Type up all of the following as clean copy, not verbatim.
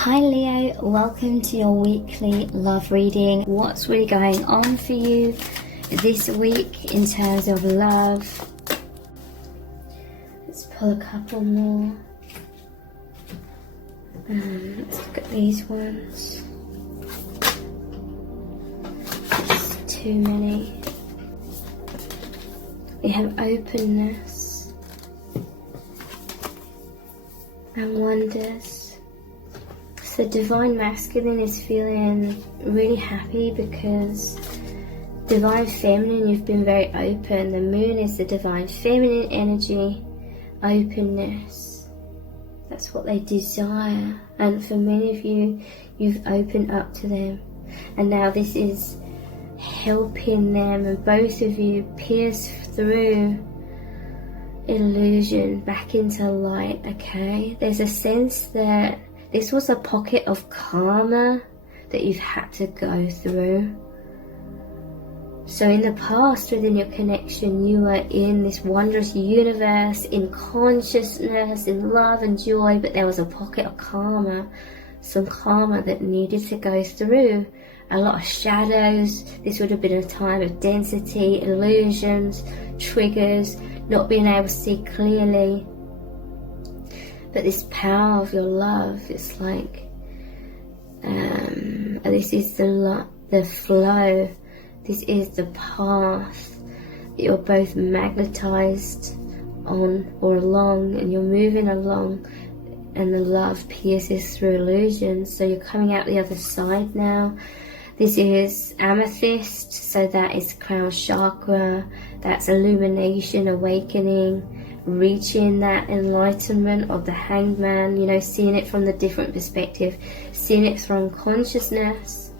Hi Leo, welcome to your weekly love reading. What's really going on for you this week in terms of love? Let's pull a couple more. Let's look at these ones. It's too many. We have openness and wonders. So Divine Masculine is feeling really happy because Divine Feminine, you've been very open. The Moon is the Divine Feminine energy, openness. That's what they desire. And for many of you, you've opened up to them. And now this is helping them and both of you pierce through illusion back into light, okay? There's a sense that this was a pocket of karma that you've had to go through. So in the past, within your connection, you were in this wondrous universe, in consciousness, in love and joy, but there was a pocket of karma, some karma that needed to go through. A lot of shadows. This would have been a time of density, illusions, triggers, not being able to see clearly. But this power of your love, it's like, this is the flow, this is the path that you're both magnetized on or along, and you're moving along, and the love pierces through illusions. So you're coming out the other side now. This is amethyst, so that is crown chakra, that's illumination, awakening, reaching that enlightenment of the Hanged Man, you know, seeing it from the different perspective, seeing it from consciousness.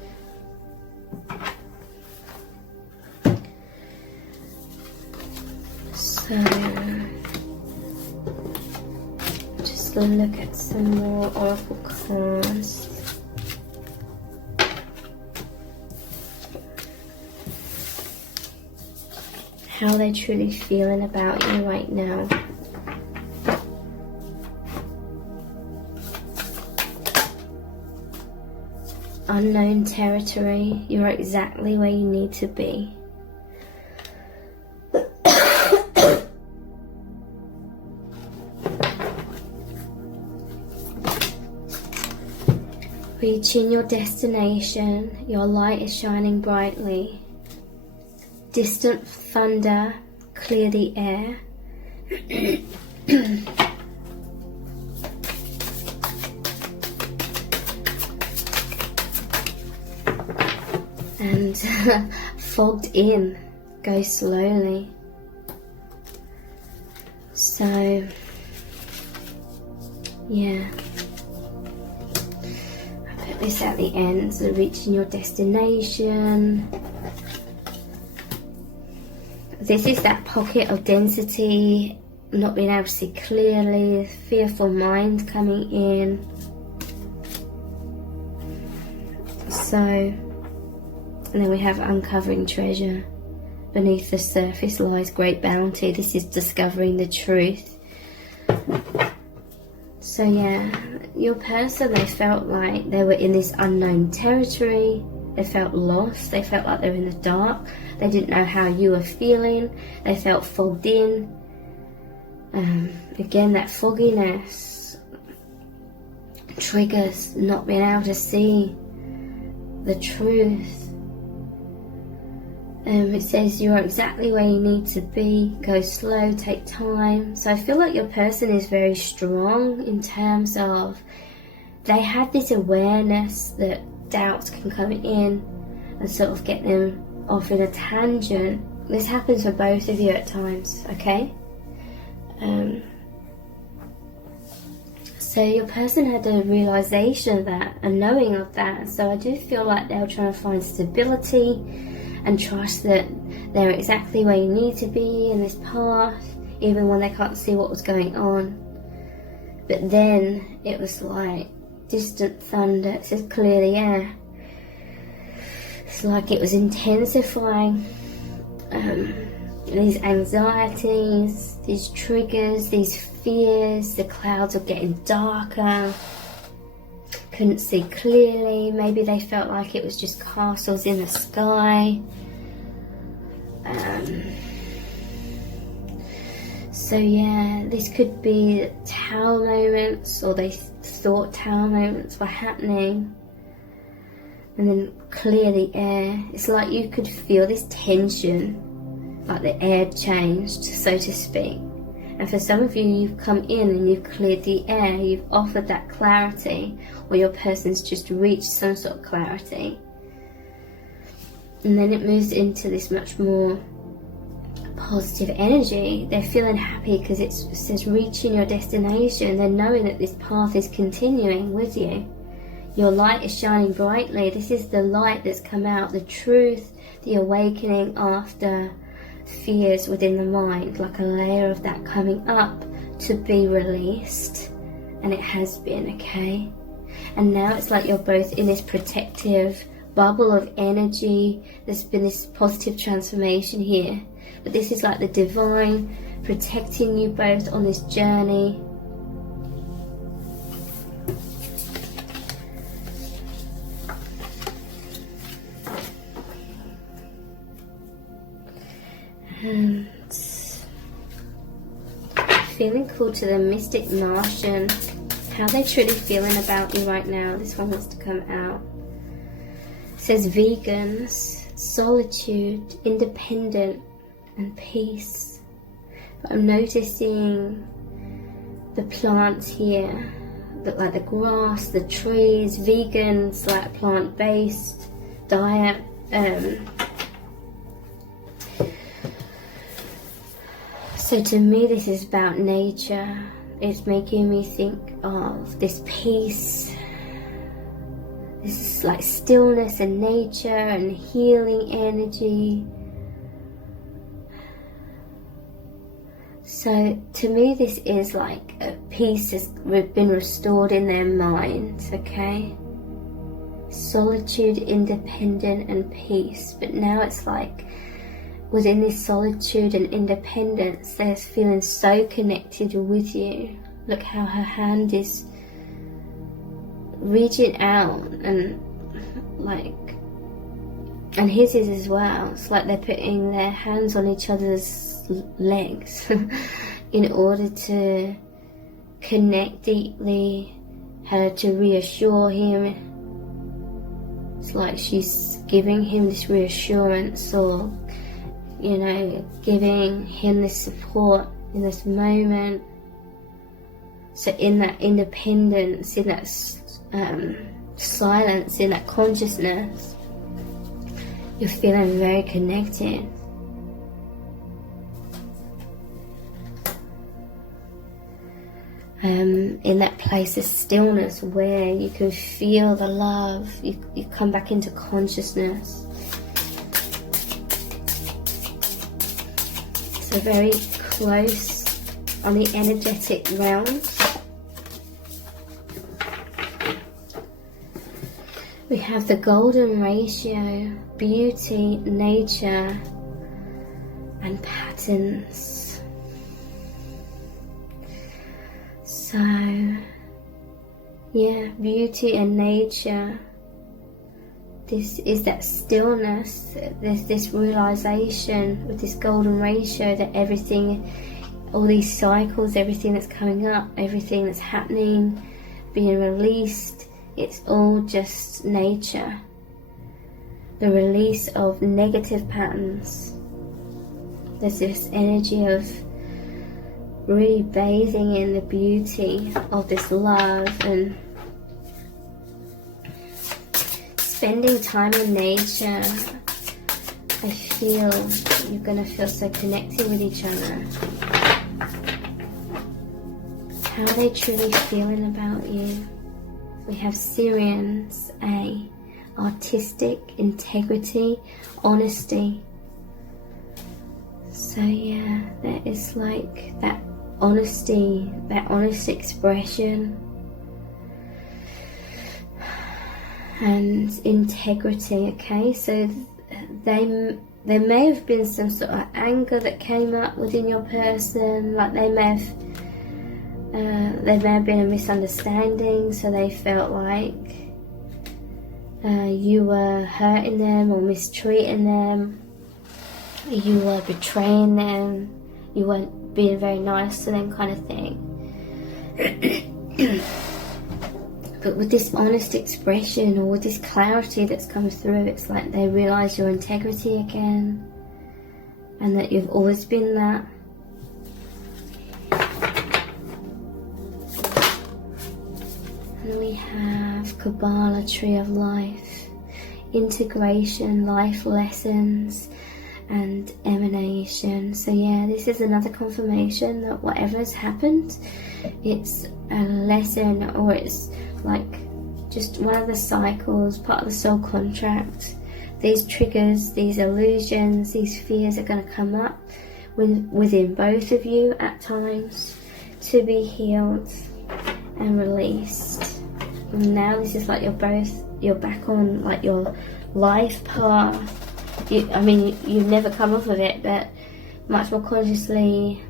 So, just look at some more oracle cards. How they're truly feeling about you right now. Unknown territory, you're exactly where you need to be. Reaching your destination, your light is shining brightly. Distant thunder, clear the air. And fogged in, go slowly. So, yeah. I put this at the end, so reaching your destination. This is that pocket of density, not being able to see clearly, fearful mind coming in. So, and then we have uncovering treasure. Beneath the surface lies great bounty. This is discovering the truth. So yeah, your person, they felt like they were in this unknown territory. They felt lost, they felt like they were in the dark, they didn't know how you were feeling, they felt fogged in. Again, that fogginess triggers not being able to see the truth. It says you're exactly where you need to be, go slow, take time. So I feel like your person is very strong in terms of they have this awareness that doubts can come in and sort of get them off in a tangent. This happens for both of you at times, okay? So your person had a realization of that, a knowing of that. So I do feel like they were trying to find stability and trust that they're exactly where you need to be in this path, even when they can't see what was going on. But then it was like distant thunder, it says clear the air. It's like it was intensifying these anxieties, these triggers, these fears. The clouds are getting darker. couldn't see clearly. Maybe they felt like it was just castles in the sky. So yeah, this could be tower moments, or they thought tower moments were happening. And then clear the air. It's like you could feel this tension, like the air changed, so to speak. And for some of you, you've come in and you've cleared the air, you've offered that clarity, or your person's just reached some sort of clarity. And then it moves into this much more positive energy. They're feeling happy because it says reaching your destination. They're knowing that this path is continuing with you. Your light is shining brightly. This is the light that's come out, the truth, the awakening after fears within the mind, like a layer of that coming up to be released. And it has been, okay? And now it's like you're both in this protective bubble of energy. There's been this positive transformation here. But this is like the divine protecting you both on this journey. And feeling called to the mystic Martian. How are they truly feeling about you right now? This one wants to come out. It says vegans, solitude, independent, and peace. But I'm noticing the plants here, like the grass, the trees. Vegans, like plant-based diet. So to me, this is about nature. It's making me think of this peace. This is like stillness and nature and healing energy. So to me, this is like a peace has been restored in their minds, okay? Solitude, independent, and peace. But now it's like within this solitude and independence, they're feeling so connected with you. Look how her hand is reaching out, and like, and his is as well. It's like they're putting their hands on each other's legs in order to connect deeply, her to reassure him. It's like she's giving him this reassurance, or you know, giving him this support in this moment. So in that independence, in that silence, in that consciousness, you're feeling very connected. In that place of stillness where you can feel the love, you come back into consciousness. So very close on the energetic realms. We have the golden ratio, beauty, nature, and patterns. So, yeah, beauty and nature. This is that stillness. There's this realization with this golden ratio that everything, all these cycles, everything that's coming up, everything that's happening, being released, it's all just nature. The release of negative patterns. There's this energy of really bathing in the beauty of this love and spending time in nature. I feel you're going to feel so connected with each other. How are they truly feeling about you? We have Syrians, artistic, integrity, honesty. So yeah, there is like that honesty, that honest expression. And integrity, okay? So there may have been some sort of anger that came up within your person, like they may have There may have been a misunderstanding, so they felt like you were hurting them or mistreating them, you were betraying them, you weren't being very nice to them, kind of thing. But with this honest expression, or with this clarity that's come through, it's like they realise your integrity again, and that you've always been that. And we have Kabbalah, Tree of Life, integration, life lessons, and emanation. So yeah, this is another confirmation that whatever has happened, it's a lesson, or it's like just one of the cycles, part of the soul contract. These triggers, these illusions, these fears are going to come up within both of you at times to be healed and released. And now this is like you're back on like your life path. You've never come off of it, but much more consciously,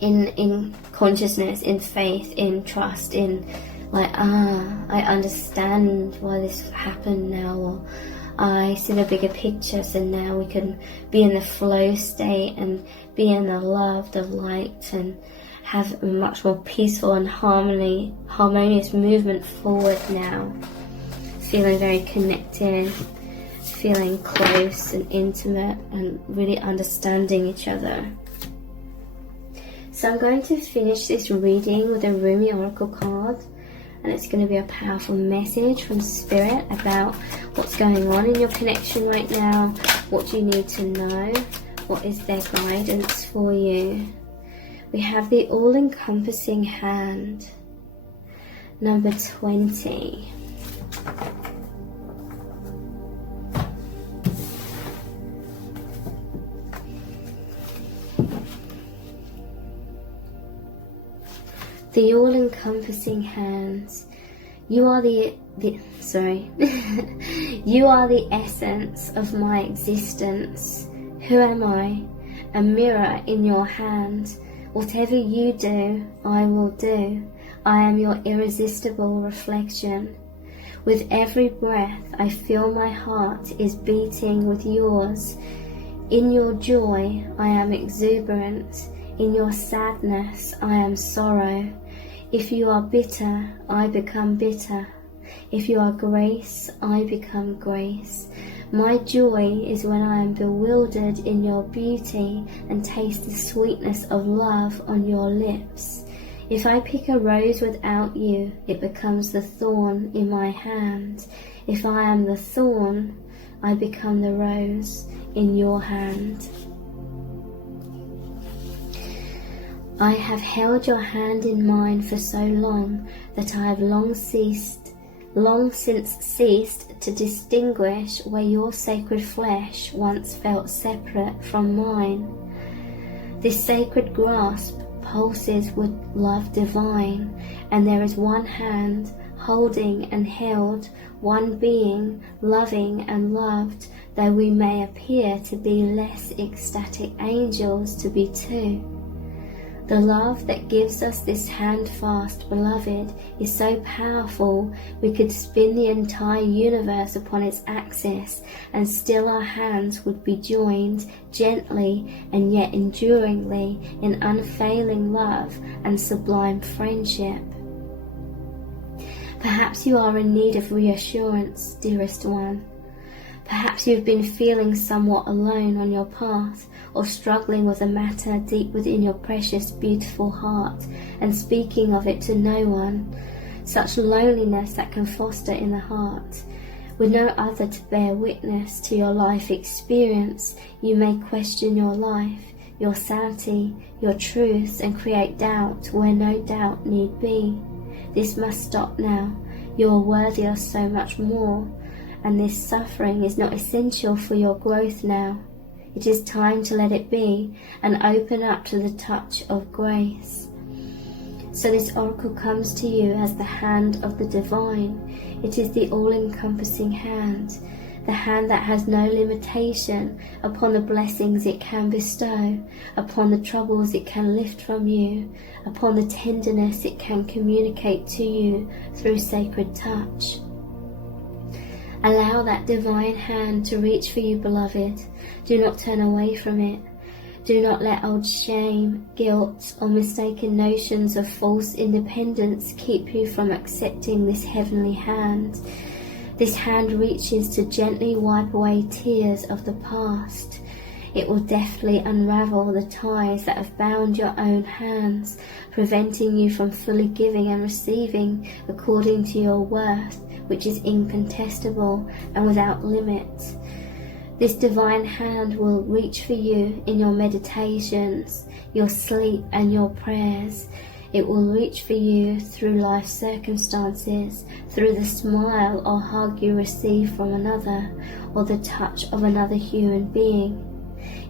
in consciousness, in faith, in trust, in like, I understand why this happened now, or I see the bigger picture, so now we can be in the flow state and be in the love, the light, and have a much more peaceful and harmonious movement forward now. Feeling very connected, feeling close and intimate, and really understanding each other. So I'm going to finish this reading with a Rumi Oracle card, and it's going to be a powerful message from Spirit about what's going on in your connection right now, what you need to know, what is their guidance for you. We have the all-encompassing hand, number 20. The all-encompassing hands. You are you are the essence of my existence. Who am I? A mirror in your hand. Whatever you do, I will do. I am your irresistible reflection. With every breath, I feel my heart is beating with yours. In your joy, I am exuberant. In your sadness, I am sorrow. If you are bitter, I become bitter. If you are grace, I become grace. My joy is when I am bewildered in your beauty and taste the sweetness of love on your lips. If I pick a rose without you, it becomes the thorn in my hand. If I am the thorn, I become the rose in your hand. I have held your hand in mine for so long that I have long since ceased to distinguish where your sacred flesh once felt separate from mine. This sacred grasp pulses with love divine, and there is one hand holding and held, one being loving and loved, though we may appear to be less ecstatic angels to be two. The love that gives us this hand-fast beloved is so powerful we could spin the entire universe upon its axis and still our hands would be joined gently and yet enduringly in unfailing love and sublime friendship. Perhaps you are in need of reassurance, dearest one. Perhaps you've been feeling somewhat alone on your path, or struggling with a matter deep within your precious, beautiful heart, and speaking of it to no one. Such loneliness that can foster in the heart. With no other to bear witness to your life experience, you may question your life, your sanity, your truths, and create doubt where no doubt need be. This must stop now. You are worthy of so much more, and this suffering is not essential for your growth now. It is time to let it be and open up to the touch of grace. So this oracle comes to you as the hand of the divine. It is the all-encompassing hand, the hand that has no limitation upon the blessings it can bestow, upon the troubles it can lift from you, upon the tenderness it can communicate to you through sacred touch. Allow that divine hand to reach for you, beloved. Do not turn away from it. Do not let old shame, guilt, or mistaken notions of false independence keep you from accepting this heavenly hand. This hand reaches to gently wipe away tears of the past. It will deftly unravel the ties that have bound your own hands, preventing you from fully giving and receiving according to your worth, which is incontestable and without limit. This divine hand will reach for you in your meditations, your sleep and your prayers. It will reach for you through life circumstances, through the smile or hug you receive from another, or the touch of another human being.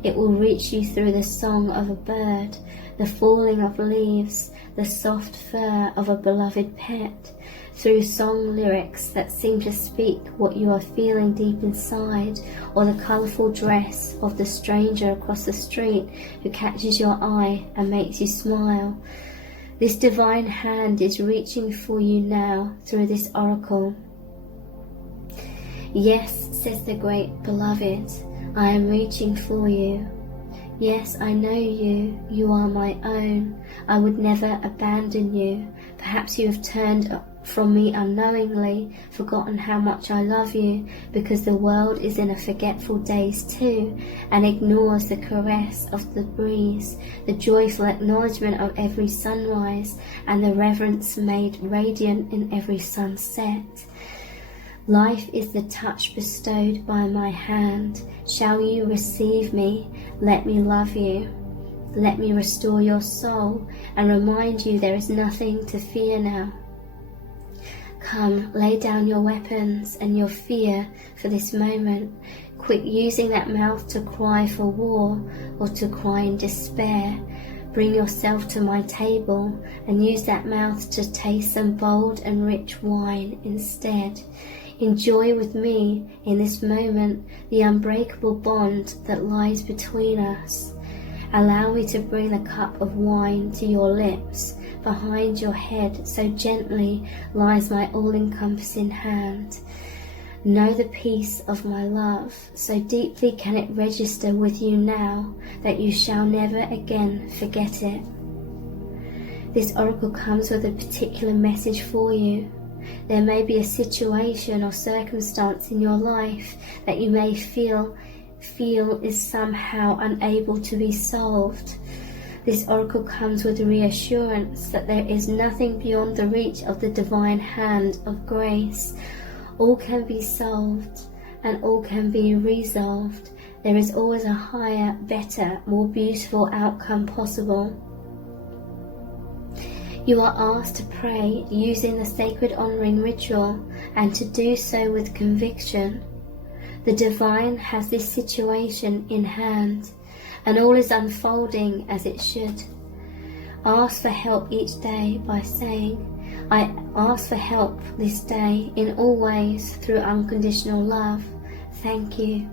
It will reach you through the song of a bird, the falling of leaves, the soft fur of a beloved pet, through song lyrics that seem to speak what you are feeling deep inside, or the colourful dress of the stranger across the street who catches your eye and makes you smile. This divine hand is reaching for you now through this oracle. Yes, says the great beloved, I am reaching for you. Yes, I know you. You are my own. I would never abandon you. Perhaps you have turned from me unknowingly, forgotten how much I love you, because the world is in a forgetful daze too, and ignores the caress of the breeze, the joyful acknowledgement of every sunrise, and the reverence made radiant in every sunset. Life is the touch bestowed by my hand. Shall you receive me? Let me love you. Let me restore your soul and remind you there is nothing to fear now. Come, lay down your weapons and your fear for this moment. Quit using that mouth to cry for war or to cry in despair. Bring yourself to my table and use that mouth to taste some bold and rich wine instead. Enjoy with me in this moment the unbreakable bond that lies between us. Allow me to bring the cup of wine to your lips. Behind your head so gently lies my all-encompassing hand. Know the peace of my love, so deeply can it register with you now that you shall never again forget it. This oracle comes with a particular message for you. There may be a situation or circumstance in your life that you may feel is somehow unable to be solved. This oracle comes with a reassurance that there is nothing beyond the reach of the divine hand of grace. All can be solved and all can be resolved. There is always a higher, better, more beautiful outcome possible. You are asked to pray using the sacred honouring ritual and to do so with conviction. The divine has this situation in hand, and all is unfolding as it should. Ask for help each day by saying, I ask for help this day in all ways through unconditional love. Thank you.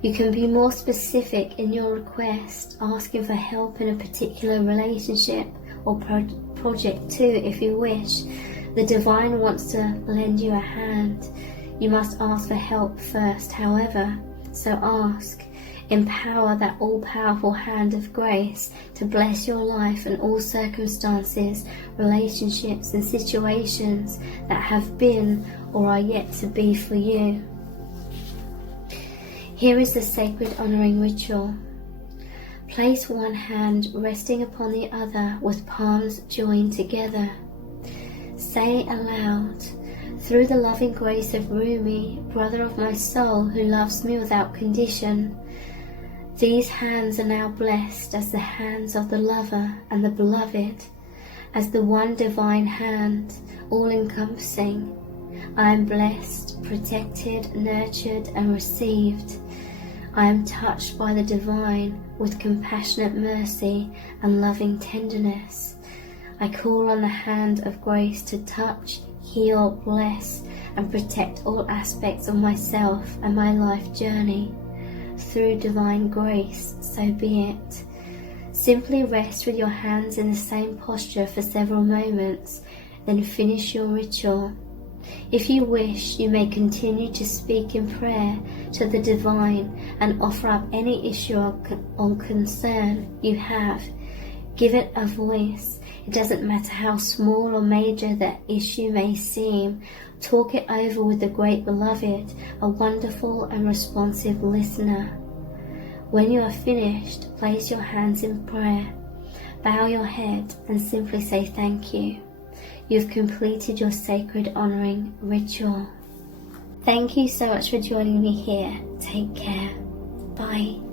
You can be more specific in your request, asking for help in a particular relationship or project too if you wish. The divine wants to lend you a hand. You must ask for help first, however, so ask. Empower that all-powerful hand of grace to bless your life and all circumstances, relationships and situations that have been or are yet to be for you. Here is the sacred honouring ritual. Place one hand resting upon the other with palms joined together. Say aloud, through the loving grace of Rumi, brother of my soul who loves me without condition, these hands are now blessed as the hands of the lover and the beloved, as the one divine hand, all-encompassing. I am blessed, protected, nurtured and received. I am touched by the divine with compassionate mercy and loving tenderness. I call on the hand of grace to touch, heal, bless, and protect all aspects of myself and my life journey. Through divine grace, so be it. Simply rest with your hands in the same posture for several moments, then finish your ritual. If you wish, you may continue to speak in prayer to the divine and offer up any issue or concern you have. Give it a voice. It doesn't matter how small or major that issue may seem. Talk it over with the great beloved, a wonderful and responsive listener. When you are finished, place your hands in prayer, bow your head and simply say thank you. You've completed your sacred honoring ritual. Thank you so much for joining me here. Take care. Bye.